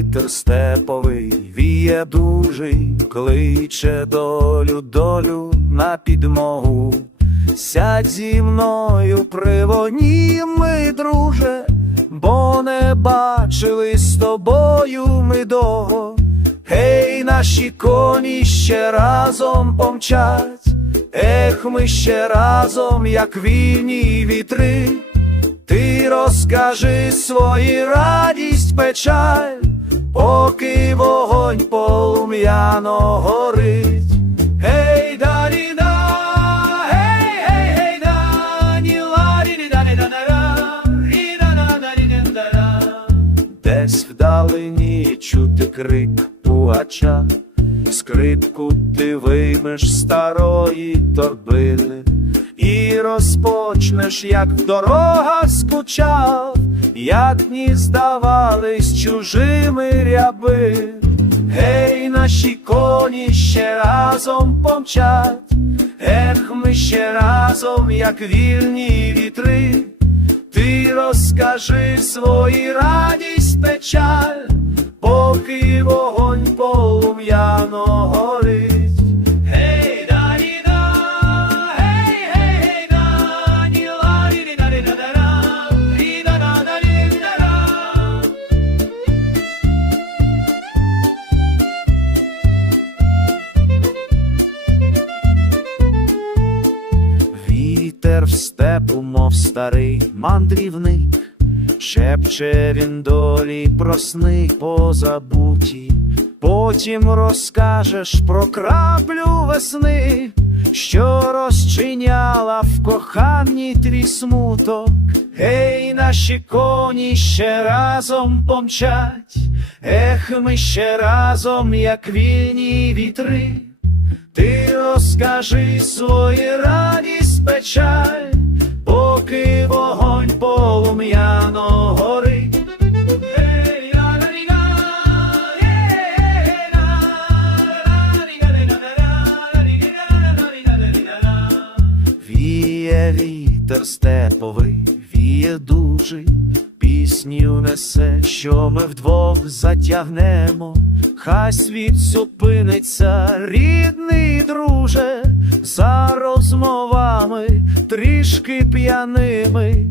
Вітер степовий віє дужий, кличе долю, долю на підмогу. Сядь зі мною при вогні, ми, друже, бо не бачились з тобою ми довго. Гей, наші коні ще разом помчать, ех, ми ще разом, як вільні вітри. Ти розкажи свої радість, печаль, поки вогонь полум'яно горить. Гей, даріна, гей, гей, гей, дані, ларі, дані, данара, і дана, десь вдалині чути крик пугача, скрипку ти виймеш старої торбини. І розпочнеш, як дорога скучав як ні здавались чужими ряби. Гей, наші коні ще разом помчать, ех, ми ще разом, як вільні вітри. Ти розкажи свої радість, печаль, поки вогонь в степу, мов старий мандрівник, шепче він долі про сни позабуті, потім розкажеш про краплю весни, що розчиняла в коханні твій смуток. Гей, наші коні ще разом помчать, ех, ми ще разом, як вільні вітри. Ти розкажи свої радість, печаль, поки вогонь полум'яно горить. Віє вітер степовий, віє дужий, пісню несе, що ми вдвох затягнемо. Хай світ зупиниться, рідний друже, за розмова розмовами трішки п'яними.